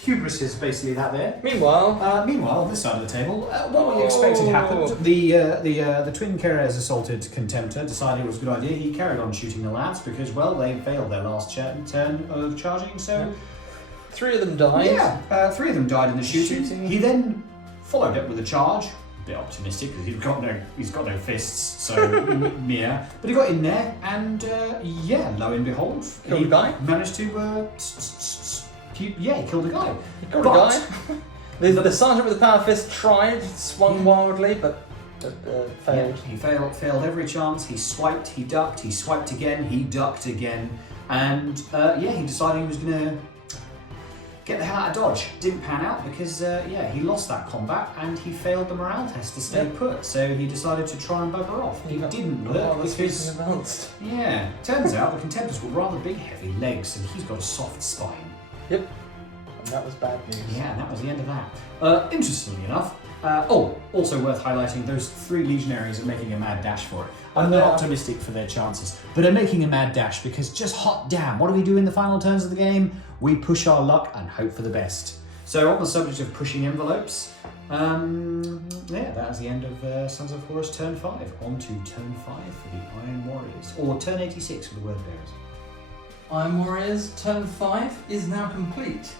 Hubris is basically that there. Meanwhile, Meanwhile, on this side of the table, what we expected happened. The twin Keres assaulted Contemptor, decided it was a good idea. He carried on shooting the lads because, well, they failed their last turn of charging, so... 3 of them died. Yeah, 3 of them died in the shooting. Shooting. He then followed up with a charge. A bit optimistic because he's got no fists, so yeah. But he got in there, and yeah, lo and behold, Killed a guy? managed to he killed a guy. He killed a guy. The sergeant with the power fist tried, swung wildly, but failed. Yeah, he failed every chance. He swiped, he ducked, he swiped again, he ducked again, and he decided he was gonna get the hell out of Dodge. Didn't pan out because he lost that combat and he failed the morale test to stay put. So he decided to try and bugger off. It didn't work because turns out the Contemptor's got rather big, heavy legs, and he's got a soft spine. Yep. And that was bad news. Yeah, and that was the end of that. Interestingly enough, also worth highlighting, those 3 legionaries are making a mad dash for it. I'm not optimistic for their chances, but are making a mad dash because just hot damn, what do we do in the final turns of the game? We push our luck and hope for the best. So on the subject of pushing envelopes, that was the end of Sons of Horus turn 5. On to turn 5 for the Iron Warriors, or turn 86 for the Word Bearers. Iron Warriors turn 5 is now complete.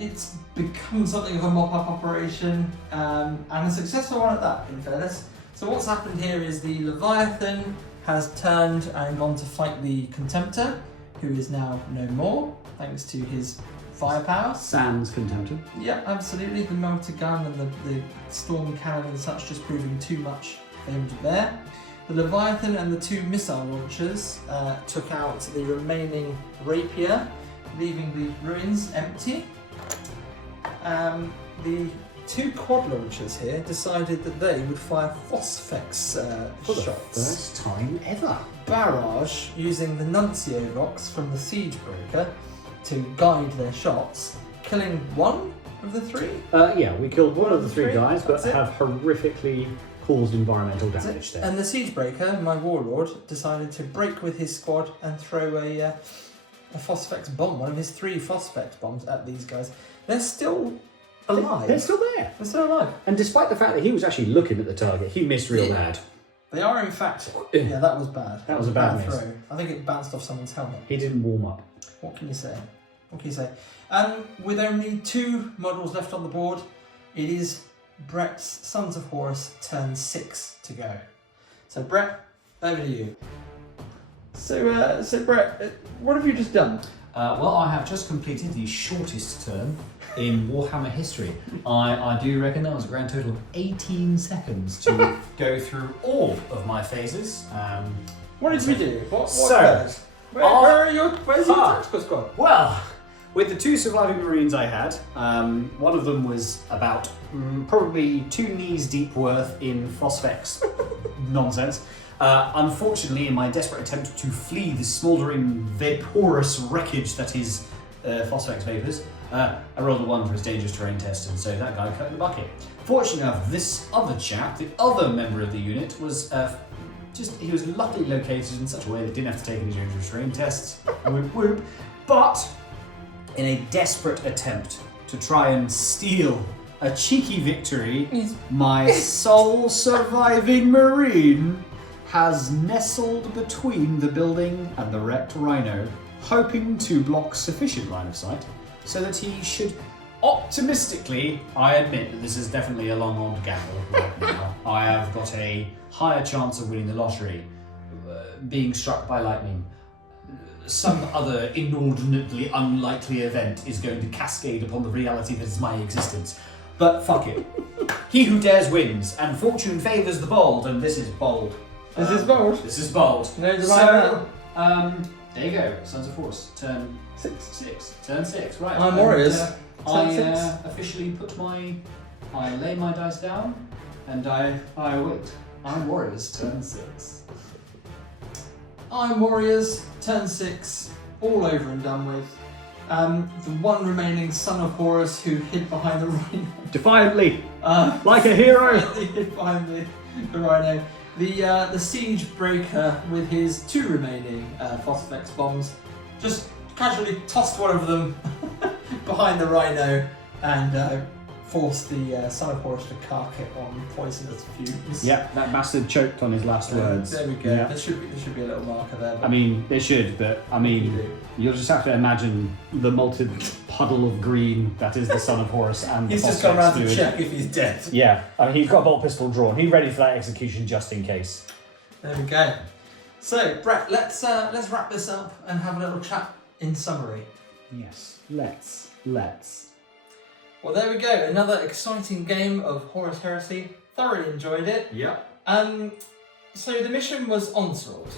It's become something of a mop-up operation, and a successful one at that, in fairness. So what's happened here is the Leviathan has turned and gone to fight the Contemptor, who is now no more, thanks to his firepower. Sans Contemptor. Yeah, absolutely. The melter gun and the storm cannon and such just proving too much aimed there. The Leviathan and the 2 missile launchers took out the remaining rapier, leaving the ruins empty. The 2 quad launchers here decided that they would fire Phosphex For the shots. first time ever. Barrage using the Nuncio Vox from the Siege Breaker to guide their shots, killing 1 of the 3. We killed one of the 3 guys, but That's it. have horrifically caused environmental damage there. And the Siege Breaker, my warlord, decided to break with his squad and throw a Phosphex bomb, one of his 3 Phosphex bombs at these guys. They're still alive. They're still there. They're still alive. And despite the fact that he was actually looking at the target, he missed real bad. They are, in fact. Yeah, that was bad. That was a bad miss. throw. I think it bounced off someone's helmet. He didn't warm up. What can you say? With only 2 models left on the board, it is Brett's Sons of Horus turn 6 to go. So Brett, over to you. So Brett, what have you just done? Well, I have just completed the shortest turn in Warhammer history. I do reckon that was a grand total of 18 seconds to go through all of my phases. What did you do? What So, goes? Where's your tactical squad? Well, with the 2 surviving Marines I had, one of them was about probably 2 knees deep worth in Phosphex nonsense. Unfortunately, in my desperate attempt to flee the smouldering, vaporous wreckage that is Phosphex vapors, I rolled a 1 for his dangerous terrain test, and so that guy cut in the bucket. Fortunately enough, this other chap, the other member of the unit, was he was luckily located in such a way that he didn't have to take any dangerous terrain tests. Whoop whoop. But in a desperate attempt to try and steal a cheeky victory, my sole surviving Marine has nestled between the building and the wrecked Rhino, hoping to block sufficient line of sight so that he should optimistically, I admit that this is definitely a long old gamble right now. I have got a higher chance of winning the lottery, being struck by lightning. Some other inordinately unlikely event is going to cascade upon the reality that is my existence. But fuck it. He who dares wins, and fortune favours the bold, and this is bold. This is bold. This is bold. No, there you go. Sons of Horus. Turn 6. Turn 6. Right. I'm Warriors. I Turn 6. officially I lay my dice down, and I wait. I'm Warriors. Turn 6. I'm Warriors, turn 6, all over and done with. The one remaining Son of Horus who hid behind the rhino. Defiantly, like a hero. He hid behind the rhino. The Siege Breaker with his 2 remaining Phosphex bombs just casually tossed one of them behind the rhino and forced the Son of Horus to cark it on poisonous fumes. Yep, that bastard choked on his last words. There we go. Yeah. There should be a little marker there. I mean, they should, but I mean, you'll just have to imagine the malted puddle of green that is the Son of Horus and he's the just gone around to fluid. check if he's dead. Yeah, I mean, he's got a bolt pistol drawn. He's ready for that execution just in case. There we go. So, Brett, let's wrap this up and have a little chat in summary. Yes, let's. Well, there we go. Another exciting game of Horus Heresy. Thoroughly enjoyed it. Yep. So the mission was Onslaught.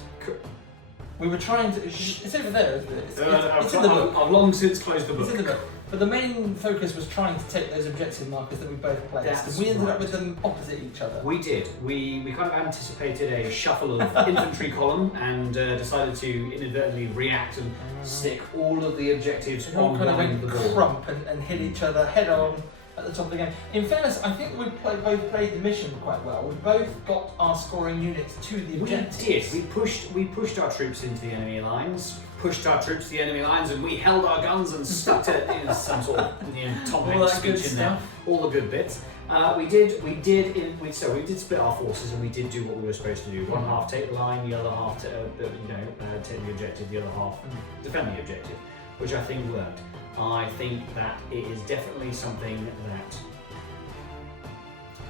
We were trying to. It's over there, isn't it? It's in the book. I've long since closed the book. It's in the book. But the main focus was trying to take those objective markers that we both placed, That's and we ended up right. with them opposite each other. We did. We kind of anticipated a shuffle of infantry column and decided to inadvertently react and stick all of the objectives We all on kind of one went of the board. crump and hit each other head on at the top of the game. In fairness, I think we both played the mission quite well. We both got our scoring units to the We objectives. did. We pushed our troops into the enemy lines. And we held our guns and stuck to it in some sort of Tom All Hanks that good speech in there. stuff. All the good bits. We did split our forces and we did do what we were supposed to do. One half take the line, the other half take the objective, the other half defend the objective, which I think worked. I think that it is definitely something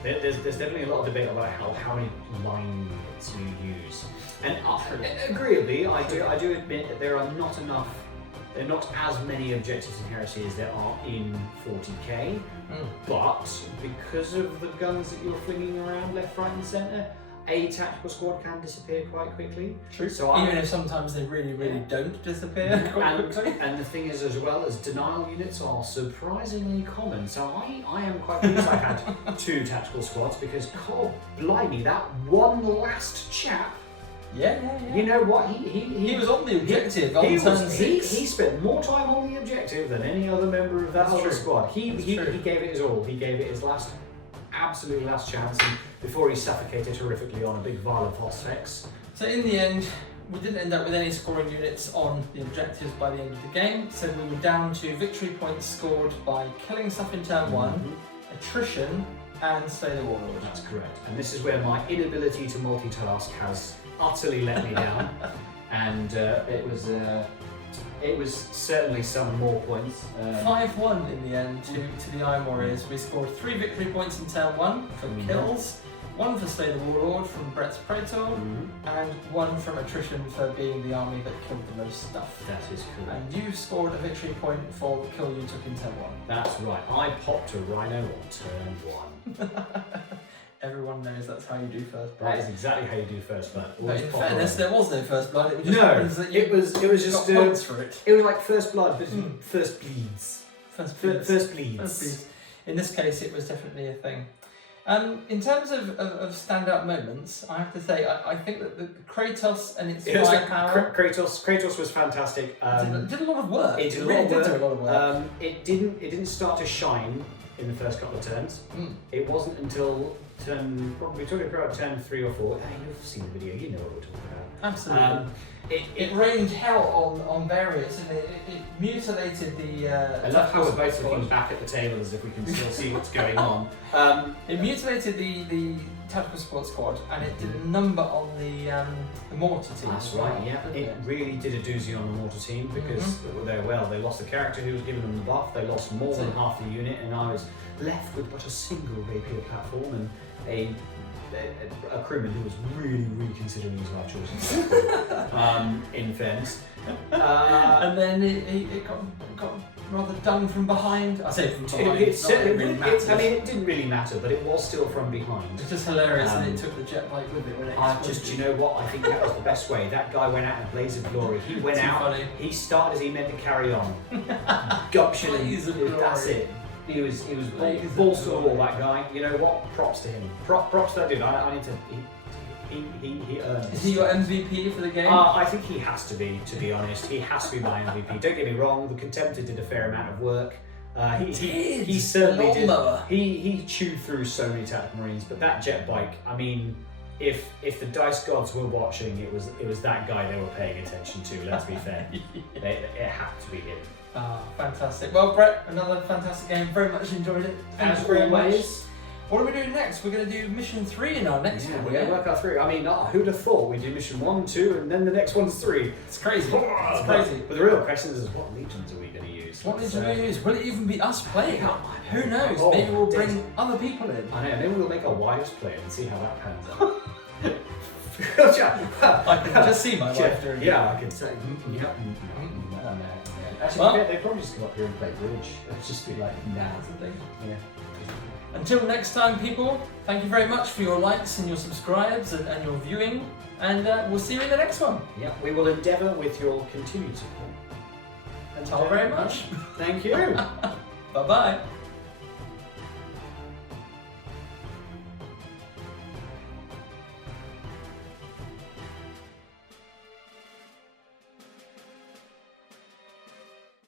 that there's definitely a lot of debate about how many line units you use, and agreeably, I do admit that there are not as many objectives in Heresy as there are in 40k, but because of the guns that you're flinging around left, right, and centre, a tactical squad can disappear quite quickly. True. So Even if sometimes they really don't disappear quite quickly. and the thing is, as well as denial units are surprisingly common. So I am quite pleased I had 2 tactical squads because, God blimey, that one last chap. Yeah. You know what? He was on the objective on He turn 6. he spent more time on the objective than any other member of that That's other true. squad. He true. gave it his all. He gave it his absolute last chance, and before he suffocated horrifically on a big vial of Phosphex. So in the end, we didn't end up with any scoring units on the objectives by the end of the game. So we were down to victory points scored by killing stuff in turn 1, attrition, and Slay the Warlord. That's correct. And this is where my inability to multitask has utterly let me down. And it was certainly some more points. 5-1 in the end to the Iron Warriors. We scored 3 victory points in turn 1 for kills, 1 for Slay the Warlord from Brett's Praetor, and 1 from attrition for being the army that killed the most stuff. That is correct. And you scored a victory point for the kill you took in turn 1. That's right. I popped a rhino on turn 1. Everyone knows that's how you do first That blood. is exactly how you do first blood. But Always in pop a fairness, rhino. there was no first blood. It just No, happens that you it was just got points for it. it was like first blood, but first bleeds. First First First bleeds. bleeds. In this case, it was definitely a thing. In terms of standout moments, I have to say I think that the Kratos and its It was like firepower Kratos was fantastic. did a lot of work. It did a really lot of work. did do a lot of work. It didn't start to shine in the first couple of turns. It wasn't until probably talking about turn 3 or 4. Hey, you've seen the video, you know what we're talking about. Absolutely. It rained hell on variants, and it mutilated the. I love how we're both looking back at the table as if we can still see what's going on. It mutilated the tactical squad, and it did a number on the mortar team. That's as well, right, yeah. didn't It really did a doozy on the mortar team because they lost the character who was giving them the buff, they lost more than half the unit, and I was left with but a single rapier platform and a crewman who was really considering his life choices. In fairness. And then it got rather done from behind. I say from behind. It didn't really matter, but it was still from behind. It's just hilarious that it took the jet bike with it when it Do you know what? I think that was the best way. That guy went out in a blaze of glory. He went Too out, funny. he started as he meant to carry on. Gumption, Blaze of glory. that's it. He was Blaze of balls to the glory. wall, that guy. You know what? Props to him. Props to that dude. He earned Is he your MVP for the game? I think he has to be honest. He has to be my MVP. Don't get me wrong, the Contemptor did a fair amount of work. He certainly did. He chewed through so many Tactical Marines, but that jet bike, I mean, if the Dice Gods were watching, it was that guy they were paying attention to, let's be fair. It had to be him. Fantastic. Well, Brett, another fantastic game. Very much enjoyed it. Thank you very much. What are we doing next? We're going to do mission 3 in our next one. We're going to work our through. I mean, who'd have thought we'd do mission 1, 2, and then the next one's 3? It's crazy. It's crazy. But the real question is what legions are we going to use? What legion will we use? Will it even be us playing? Who knows? Oh, Maybe we'll bring other people in. I know. Maybe we'll make our wives play and see how that pans out. I can just see my wife doing it. Yeah, I can say. Actually, they'd probably just come up here and play bridge. It'd just be like, nah. Yeah. Until next time, people, thank you very much for your likes and your subscribes and your viewing, and we'll see you in the next one. Yeah, we will endeavour with your continued support. Thank you very much. Thank you. Bye-bye.